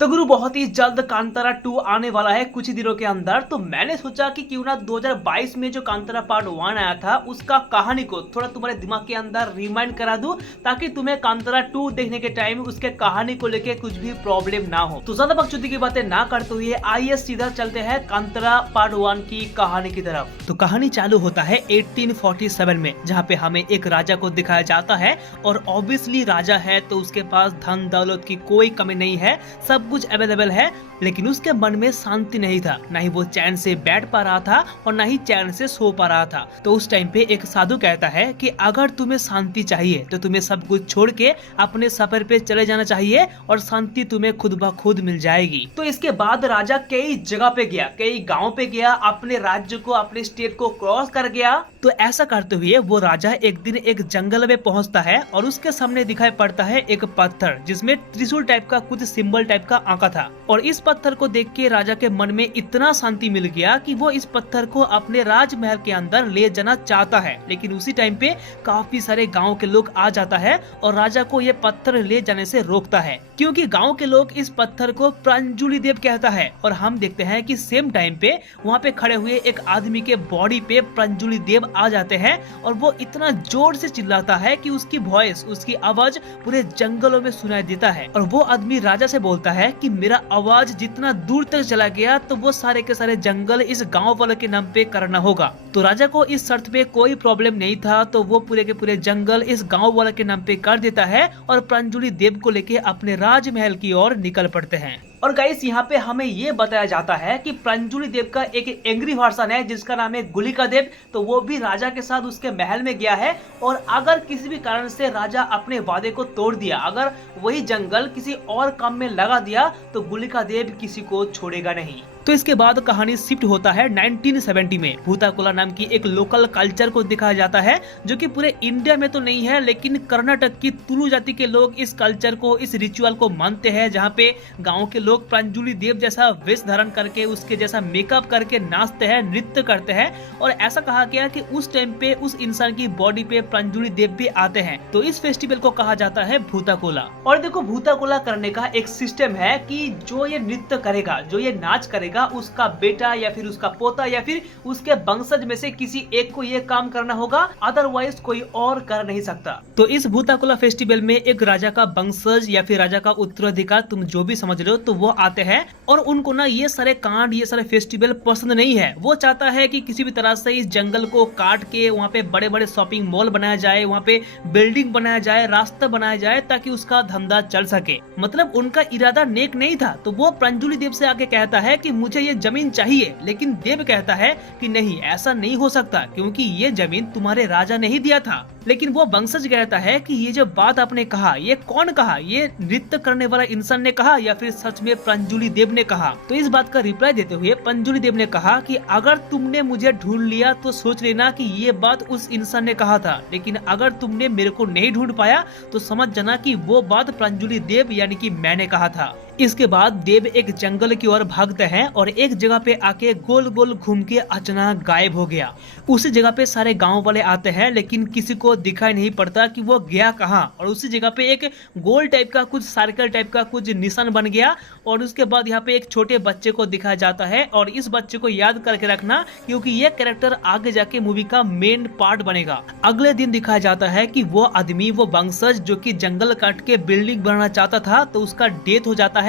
तो गुरु बहुत ही जल्द कांतारा 2 आने वाला है कुछ ही दिनों के अंदर। तो मैंने सोचा कि क्यों ना 2022 में जो कांतारा पार्ट 1 आया था उसका कहानी को थोड़ा तुम्हारे दिमाग के अंदर रिमाइंड करा दूं, ताकि तुम्हें कांतारा 2 देखने के टाइम उसके कहानी को लेके कुछ भी प्रॉब्लम ना हो। तो ज्यादा बकचोदी की बातें ना करते हुए आइए सीधा चलते हैं कांतारा पार्ट 1 की कहानी की तरफ। तो कहानी चालू होता है 1847 में, जहाँ पे हमें एक राजा को दिखाया जाता है। और ऑब्वियसली राजा है तो उसके पास धन दौलत की कोई कमी नहीं है, सब कुछ अवेलेबल है। लेकिन उसके मन में शांति नहीं था, ना ही वो चैन से बैठ पा रहा था और ना ही चैन से सो पा रहा था। तो उस टाइम पे एक साधु कहता है कि अगर तुम्हें शांति चाहिए तो तुम्हें सब कुछ छोड़ के अपने सफर पे चले जाना चाहिए और शांति तुम्हें खुद ब खुद मिल जाएगी। तो इसके बाद राजा कई जगह पे गया, कई गाँव पे गया, अपने राज्य को अपने स्टेट को क्रॉस कर गया। तो ऐसा करते हुए वो राजा एक दिन एक जंगल में पहुंचता है और उसके सामने दिखाई पड़ता है एक पत्थर, जिसमें त्रिशूल टाइप का कुछ सिंबल टाइप का आंका था। और इस पत्थर को देख के राजा के मन में इतना शांति मिल गया कि वो इस पत्थर को अपने राजमहल के अंदर ले जाना चाहता है। लेकिन उसी टाइम पे काफी सारे गांव के लोग आ जाता है और राजा को ये पत्थर ले जाने से रोकता है, क्योंकि गांव के लोग इस पत्थर को प्रांजुलि देव कहता है। और हम देखते हैं कि सेम टाइम पे वहाँ पे खड़े हुए एक आदमी के बॉडी पे प्रांजुलि देव आ जाते हैं और वो इतना जोर से चिल्लाता है कि उसकी वॉइस, उसकी आवाज पूरे जंगलों में सुनाई देता है। और वो आदमी राजा से बोलता है कि मेरा आवाज जितना दूर तक चला गया तो वो सारे के सारे जंगल इस गांव वाले के नाम पे करना होगा। तो राजा को इस शर्त पे कोई प्रॉब्लम नहीं था, तो वो पूरे के पूरे जंगल इस गांव वाले के नाम पे कर देता है और प्रांजुलि देव को लेके अपने राजमहल की ओर निकल पड़ते हैं। और गाइस यहाँ पे हमें ये बताया जाता है कि प्रांजुलि देव का एक एंग्री वर्जन है जिसका नाम है गुलिका देव। तो वो भी राजा के साथ उसके महल में गया है और अगर किसी भी कारण से राजा अपने वादे को तोड़ दिया, अगर वही जंगल किसी और काम में लगा दिया, तो गुलिका देव किसी को छोड़ेगा नहीं। तो इसके बाद कहानी शिफ्ट होता है 1970 में। भूताकोला नाम की एक लोकल कल्चर को दिखाया जाता है, जो कि पूरे इंडिया में तो नहीं है, लेकिन कर्नाटक की तुलु जाति के लोग इस कल्चर को, इस रिचुअल को मानते हैं, जहाँ पे गांव के लोग प्रांजुलि देव जैसा वेश धारण करके, उसके जैसा मेकअप करके नाचते हैं, नृत्य करते हैं। और ऐसा कहा गया कि उस टाइम पे उस इंसान की बॉडी पे प्रांजुलि देव भी आते हैं। तो इस फेस्टिवल को कहा जाता है भूताकोला। और देखो, भूताकोला करने का एक सिस्टम है कि जो ये नृत्य करेगा, जो ये नाच करेगा, उसका बेटा या फिर उसका पोता या फिर उसके वंशज में से किसी एक को ये काम करना होगा, अदरवाइज कोई और कर नहीं सकता। तो इस भूताकोला फेस्टिवल में एक राजा का वंशज या फिर राजा का उत्तराधिकार, तुम जो भी समझ लो, तो वो आते हैं। और उनको ना ये सारे कांड, ये सारे फेस्टिवल पसंद नहीं है। वो चाहता है कि किसी भी तरह से इस जंगल को काट के वहाँ पे बड़े बड़े शॉपिंग मॉल बनाया जाए, वहाँ पे बिल्डिंग बनाया जाए, रास्ता बनाया जाए, ताकि उसका धंधा चल सके। मतलब उनका इरादा नेक नहीं था। तो वो प्रांजुलि देव से आके कहता है कि मुझे ये जमीन चाहिए, लेकिन देव कहता है कि नहीं, ऐसा नहीं हो सकता, क्योंकि ये जमीन तुम्हारे राजा ने ही दिया था। लेकिन वो वंशज कहता है कि ये जो बात आपने कहा, ये कौन कहा? ये नृत्य करने वाला इंसान ने कहा या फिर सच में प्रांजुलि देव ने कहा? तो इस बात का रिप्लाई देते हुए प्रांजुलि देव ने कहा कि अगर तुमने मुझे ढूंढ लिया तो सोच लेना कि ये बात उस इंसान ने कहा था, लेकिन अगर तुमने मेरे को नहीं ढूंढ पाया तो समझ जाना कि वो बात प्रांजुलि देव यानी कि मैंने कहा था। इसके बाद देव एक जंगल की ओर भागते हैं और एक जगह पे आके गोल गोल घूम के अचानक गायब हो गया। उसी जगह पे सारे गांव वाले आते हैं, लेकिन किसी को दिखाई नहीं पड़ता कि वो गया कहाँ। और उसी जगह पे एक गोल टाइप का, कुछ सर्कल टाइप का कुछ निशान बन गया। और उसके बाद यहाँ पे एक छोटे बच्चे को दिखाया जाता है, और इस बच्चे को याद करके रखना, क्योंकि ये कैरेक्टर आगे जाके मूवी का मेन पार्ट बनेगा। अगले दिन दिखाया जाता है कि वो आदमी, वो वंशज जो कि जंगल काट के बिल्डिंग बनाना चाहता था, तो उसका डेथ हो जाता है।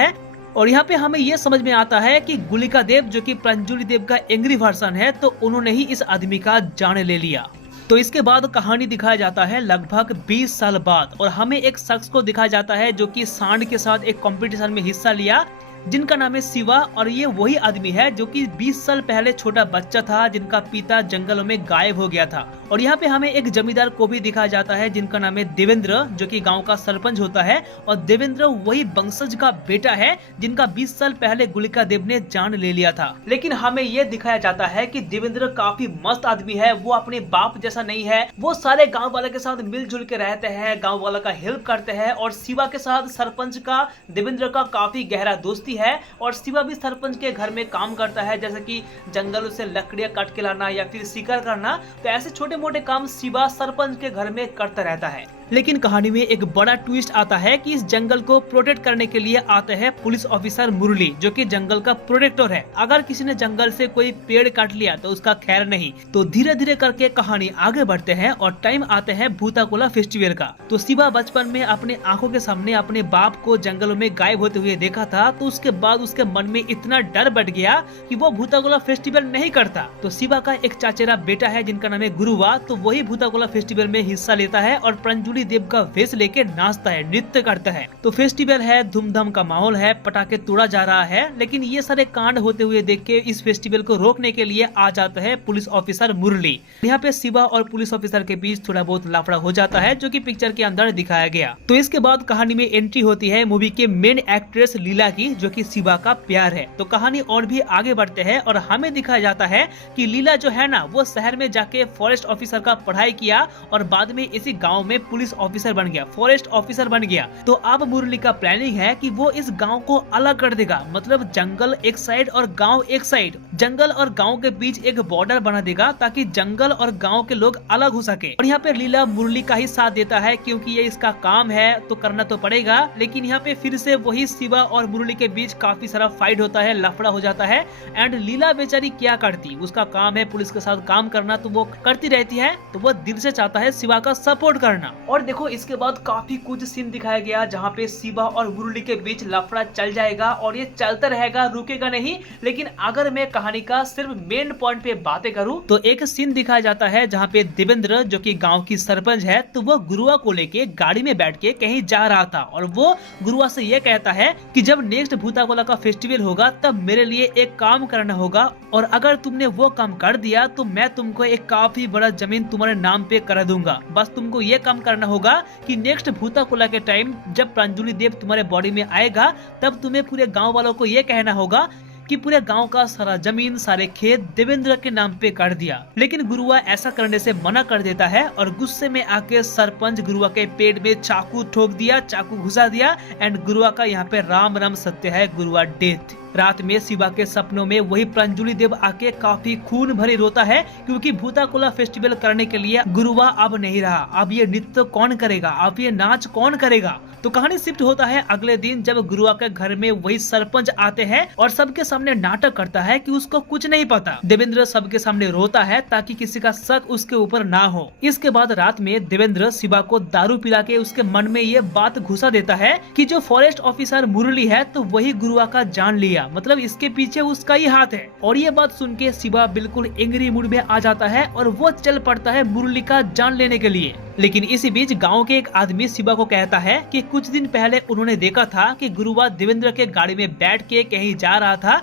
और यहाँ पे हमें ये समझ में आता है कि गुलिका देव, जो कि प्रांजुलि देव का एंग्री वर्जन है, तो उन्होंने ही इस आदमी का जान ले लिया। तो इसके बाद कहानी दिखाया जाता है लगभग 20 साल बाद, और हमें एक शख्स को दिखाया जाता है जो कि सांड के साथ एक कंपटीशन में हिस्सा लिया, जिनका नाम है शिवा। और ये वही आदमी है जो कि 20 साल पहले छोटा बच्चा था, जिनका पिता जंगलों में गायब हो गया था। और यहाँ पे हमें एक जमींदार को भी दिखाया जाता है जिनका नाम है देवेंद्र, जो कि गांव का सरपंच होता है। और देवेंद्र वही वंशज का बेटा है जिनका 20 साल पहले गुलिका देव ने जान ले लिया था। लेकिन हमें ये दिखाया जाता है कि देवेंद्र काफी मस्त आदमी है, वो अपने बाप जैसा नहीं है। वो सारे गाँव वाले के साथ मिलजुल के रहते हैं, गाँव वाला का हेल्प करते हैं। और शिवा के साथ सरपंच का, देवेंद्र का काफी गहरा दोस्ती है। और शिवा भी सरपंच के घर में काम करता है, जैसे कि जंगलों से लकड़ियां काट के लाना या फिर शिकार करना। तो ऐसे छोटे मोटे काम शिवा सरपंच के घर में करता रहता है। लेकिन कहानी में एक बड़ा ट्विस्ट आता है कि इस जंगल को प्रोटेक्ट करने के लिए आते हैं पुलिस ऑफिसर मुरली, जो कि जंगल का प्रोटेक्टर है। अगर किसी ने जंगल से कोई पेड़ काट लिया तो उसका खैर नहीं। तो धीरे धीरे करके कहानी आगे बढ़ते हैं और टाइम आते हैं भूताकोला फेस्टिवल का। तो शिवा बचपन में अपने आंखों के सामने अपने बाप को जंगलों में गायब होते हुए देखा था। तो उसके बाद उसके मन में इतना डर बढ़ गया कि वो भूताकोला फेस्टिवल नहीं करता। तो शिवा का एक चाचेरा बेटा है जिनका नाम है गुरुवा, तो वही भूताकोला फेस्टिवल में हिस्सा लेता है और प्रंजुली देव का वेश लेके नाचता है, नृत्य करता है। तो फेस्टिवल है, धूमधाम का माहौल है, पटाखे तोड़ा जा रहा है। लेकिन ये सारे कांड होते हुए देख के इस फेस्टिवल को रोकने के लिए आ जाता है पुलिस ऑफिसर मुरली। यहाँ पे शिवा और पुलिस ऑफिसर के बीच थोड़ा बहुत लाफड़ा हो जाता है, जो कि पिक्चर के अंदर दिखाया गया। तो इसके बाद कहानी में एंट्री होती है मूवी के मेन एक्ट्रेस लीला की, जो कि शिवा का प्यार है। तो कहानी और भी आगे बढ़ते हैं और हमें दिखाया जाता है कि लीला जो है ना, वो शहर में जाके फॉरेस्ट ऑफिसर का पढ़ाई किया और बाद में इसी गांव में पुलिस ऑफिसर बन गया, फॉरेस्ट ऑफिसर बन गया। तो अब मुरली का प्लानिंग है कि वो इस गांव को अलग कर देगा, मतलब जंगल एक साइड और गांव एक साइड, जंगल और गांव के बीच एक बॉर्डर बना देगा ताकि जंगल और गांव के लोग अलग हो सके। और यहाँ पे लीला मुरली का ही साथ देता है क्योंकि ये इसका काम है तो करना तो पड़ेगा। लेकिन यहाँ पे फिर से वही शिवा और मुरली के बीच काफी सारा फाइट होता है, लफड़ा हो जाता है। एंड लीला बेचारी क्या करती, उसका काम है पुलिस के साथ काम करना, तो वो करती रहती है। तो वो दिल से चाहता है शिवा का सपोर्ट करना। और देखो इसके बाद काफी कुछ सीन दिखाया गया जहाँ पे शिवा और मुरली के बीच लफड़ा चल जाएगा और ये चलता रहेगा, रुकेगा नहीं। लेकिन अगर मैं कहानी का सिर्फ मेन पॉइंट पे बातें करूं तो एक सीन दिखाया जाता है जहाँ पे देवेंद्र, जो कि गांव की सरपंच है, तो वो गुरुआ को लेके गाड़ी में बैठ के कहीं जा रहा था और वो गुरुआ से ये कहता है कि जब नेक्स्ट भूताकोला का फेस्टिवल होगा तब मेरे लिए एक काम करना होगा और अगर तुमने वो काम कर दिया तो मैं तुमको एक काफी बड़ा जमीन तुम्हारे नाम पे कर दूंगा। बस तुमको ये काम करना होगा कि नेक्स्ट भूताकोला के टाइम जब प्रंजुली देव तुम्हारे बॉडी में आएगा तब तुम्हें पूरे गांव वालों को ये कहना होगा कि पूरे गांव का सारा जमीन, सारे खेत देवेंद्र के नाम पे कर दिया। लेकिन गुरुआ ऐसा करने से मना कर देता है और गुस्से में आके सरपंच गुरुआ के पेट में चाकू ठोक दिया, चाकू घुसा दिया। एंड गुरुआ का यहाँ पे राम राम सत्य है, गुरुआ डेथ। रात में शिवा के सपनों में वही प्रंजुली देव आके काफी खून भरी रोता है क्योंकि भूताकोला फेस्टिवल करने के लिए गुरुआ अब नहीं रहा। अब ये नृत्य कौन करेगा, अब ये नाच कौन करेगा। तो कहानी शिफ्ट होता है अगले दिन जब गुरुआ के घर में वही सरपंच आते हैं और सबके सामने नाटक करता है कि उसको कुछ नहीं पता। देवेंद्र सबके सामने रोता है ताकि किसी का शक उसके ऊपर ना हो। इसके बाद रात में देवेंद्र शिवा को दारू पिला के उसके मन में ये बात घुसा देता है कि जो फॉरेस्ट ऑफिसर मुरली है तो वही गुरुआ का जान लिया, मतलब इसके पीछे उसका ही हाथ है। और ये बात सुन के शिवा बिल्कुल एंग्री मूड में आ जाता है और वो चल पड़ता है मुरली का जान लेने के लिए। लेकिन इसी बीच गांव के एक आदमी शिवा को कहता है कि कुछ दिन पहले उन्होंने देखा था कि गुरुआ देवेंद्र के गाड़ी में बैठ के कहीं जा रहा था।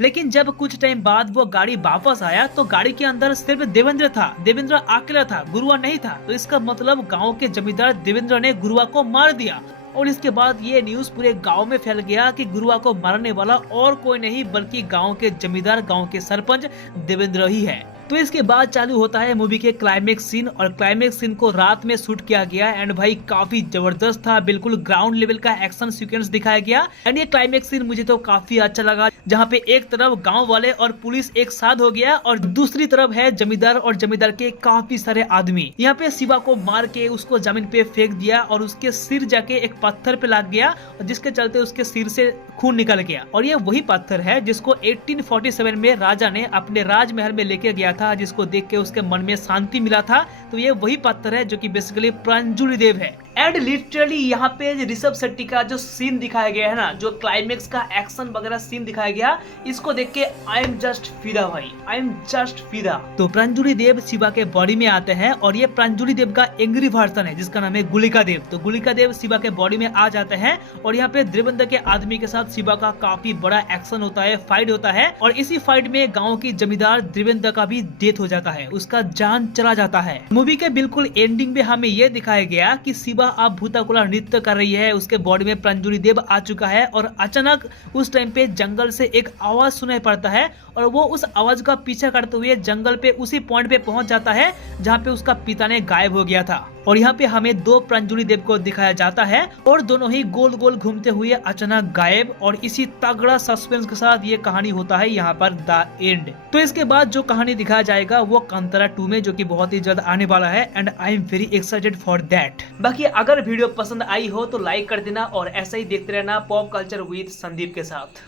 लेकिन जब कुछ टाइम बाद वो गाड़ी वापस आया तो गाड़ी के अंदर सिर्फ देवेंद्र था, देवेंद्र अकेला था, गुरुआ नहीं था। तो इसका मतलब गांव के जमींदार देवेंद्र ने गुरुआ को मार दिया। और इसके बाद ये न्यूज पूरे गांव में फैल गया कि गुरुआ को मारने वाला और कोई नहीं बल्कि गांव के जमींदार, गांव के सरपंच देवेंद्र ही है। तो इसके बाद चालू होता है मूवी के क्लाइमेक्स सीन और क्लाइमेक्स सीन को रात में शूट किया गया। एंड भाई काफी जबरदस्त था, बिल्कुल ग्राउंड लेवल का एक्शन सीक्वेंस दिखाया गया। एंड ये क्लाइमेक्स सीन मुझे तो काफी अच्छा लगा, जहाँ पे एक तरफ गांव वाले और पुलिस एक साथ हो गया और दूसरी तरफ है जमींदार और जमींदार के काफी सारे आदमी। यहाँ पे शिवा को मार के उसको जमीन पे फेंक दिया और उसके सिर जाके एक पत्थर पे लग गया जिसके चलते उसके सिर से खून निकल गया। और ये वही पत्थर है जिसको 1847 में राजा ने अपने राजमहल में लेके गया था, जिसको देख के उसके मन में शांति मिला था। तो ये वही पत्थर है जो कि बेसिकली प्रंजुली देव है। एंड लिटरली यहाँ पे ऋषभ शेट्टी का जो सीन दिखाया गया है ना, जो क्लाइमेक्स का एक्शन वगैरह सीन दिखाया गया, इसको देख के आई एम जस्ट फिदा भाई, आई एम जस्ट फिदा। तो प्रंजुली देव शिवा के बॉडी में आते हैं और ये प्रंजुली देव का एंग्री वर्जन है जिसका नाम है गुलिका देव। तो गुलिका देव शिवा के बॉडी में आ जाते हैं और यहाँ पे देवेंद्र के आदमी के साथ शिवा का काफी बड़ा एक्शन होता है, फाइट होता है। और इसी फाइट में गाँव की जमींदार देवेंद्र का भी डेथ हो जाता है, उसका जान चला जाता है। मूवी के बिल्कुल एंडिंग में हमें ये दिखाया गया कि शिवा अब भूताकोला नृत्य कर रही है, उसके बॉडी में प्रंजुली देव आ चुका है। और अचानक उस टाइम पे जंगल से एक आवाज सुनाई पड़ता है और वो उस आवाज का पीछा करते हुए जंगल पे उसी पॉइंट पे पहुंच जाता है जहाँ पे उसका पिता ने गायब हो गया था। और यहाँ पे हमें दो प्रांजलि देव को दिखाया जाता है और दोनों ही गोल गोल घूमते हुए अचानक गायब, और इसी तगड़ा सस्पेंस के साथ ये कहानी होता है यहाँ पर द एंड। तो इसके बाद जो कहानी दिखाया जाएगा वो कांतारा 2 में, जो कि बहुत ही जल्द आने वाला है, and I am very excited for that. बाकी अगर वीडियो पसंद आई हो तो लाइक कर देना और ऐसा ही देखते रहना पॉप कल्चर विद संदीप के साथ।